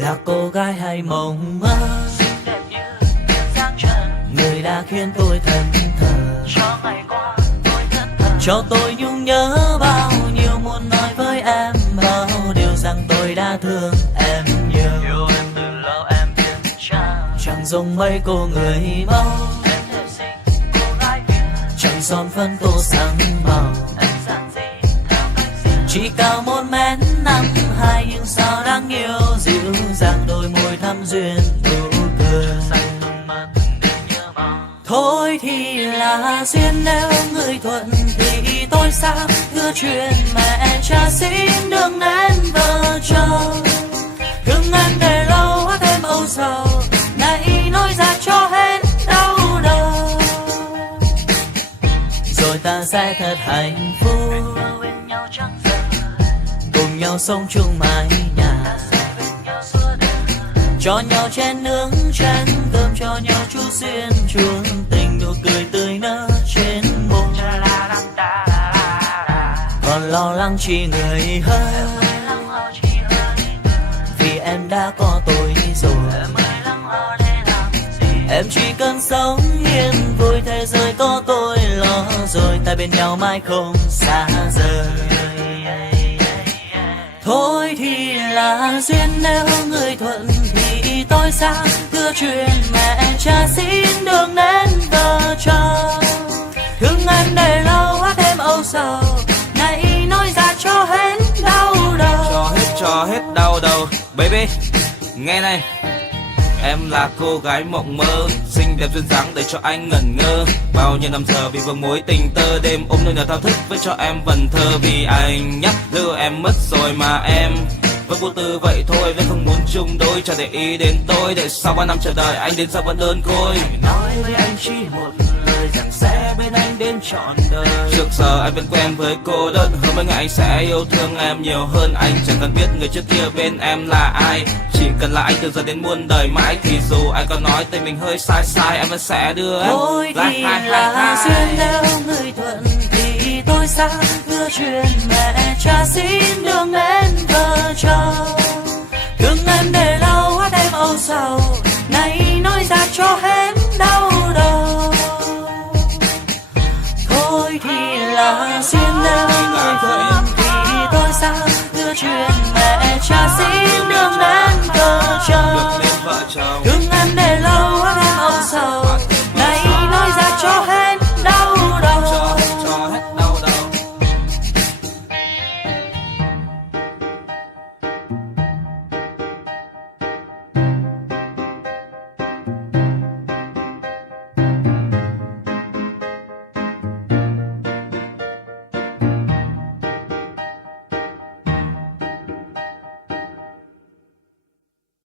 là cô gái hay mộng mơ, đẹp như giang trần, người đã khiến tôi thẫn thờ. cho ngày qua tôi thẫn thờ, Cho tôi nhung nhớ bao nhiêu, muốn nói với em bao điều rằng tôi đã thương em nhiều. yêu em từ lâu em biết Chẳng giống mấy cô người mẫu, em đẹp xinh cô gái Việt, chẳng son phấn tô sáng màu. em giản dị theo cách riêng, Chỉ cao 1m52 nhưng sao đáng yêu, dịu dàng đôi môi thắm duyên nụ cười. xanh mơn mởn đêm nhớ mong. Thôi thì là duyên, nếu người thuận thì tôi sang đưa chuyện mẹ cha xin đường nên vợ chồng. Thương em để lâu hóa thêm âu sầu, này nói ra cho hết đau đầu. Rồi ta sẽ thật hạnh phúc, Mơ bên nhau chẳng giờ, cùng nhau sống chung mái nhà, ta sẽ bên nhau suốt đời, cho nhau chén nướng chén cơm, cho nhau chút duyên chuông tình, nụ cười tươi nở trên môi. la la la la la. Còn lo lắng chi người hơn, Mới lắng lo chỉ hơi, vì em đã có tôi rồi. mới lắng lo để làm gì? Em chỉ cần sống yên vui, thế giới có tôi lo rồi, ta bên nhau mãi không xa rời. Thôi thì là duyên, nếu người thuận thì tôi sang đưa chuyện mẹ cha xin đường đến vợ chồng. Thương em để lâu hóa thêm âu sầu, này nói ra cho hết đau đầu. Cho hết đau đầu. Baby, nghe này, em là cô gái mộng mơ, xinh đẹp duyên dáng để cho anh ngẩn ngơ. Bao nhiêu năm giờ vì vương mối tình tơ, đêm ôm nơi nhà thao thức với cho em vần thơ. Vì anh nhắc lưu em mất rồi mà em vẫn vô tư vậy thôi, vẫn không muốn chung đôi. Chẳng để ý đến tôi, để sau 3 năm chờ đợi anh đến sao vẫn đơn côi. Nói với anh chỉ một lời rằng sẽ bên anh đến trọn đời. Trước giờ anh vẫn quen với cô đơn, hơn mấy ngày anh sẽ yêu thương em nhiều hơn. Anh chẳng cần biết người trước kia bên em là ai, chỉ cần là anh từ giờ đến muôn đời mãi. Thì dù anh có nói tên mình hơi sai sai, em vẫn sẽ đưa em. Thôi thì là duyên, nếu người thuận thì tôi sang đưa chuyện mẹ cha xin đường đến vợ chồng. Thương em để lâu hóa thêm âu sầu, này nói ra cho hết đau đầu. Thôi thì là duyên, nếu người thuận thì tôi sang đưa chuyện mẹ cha xin đường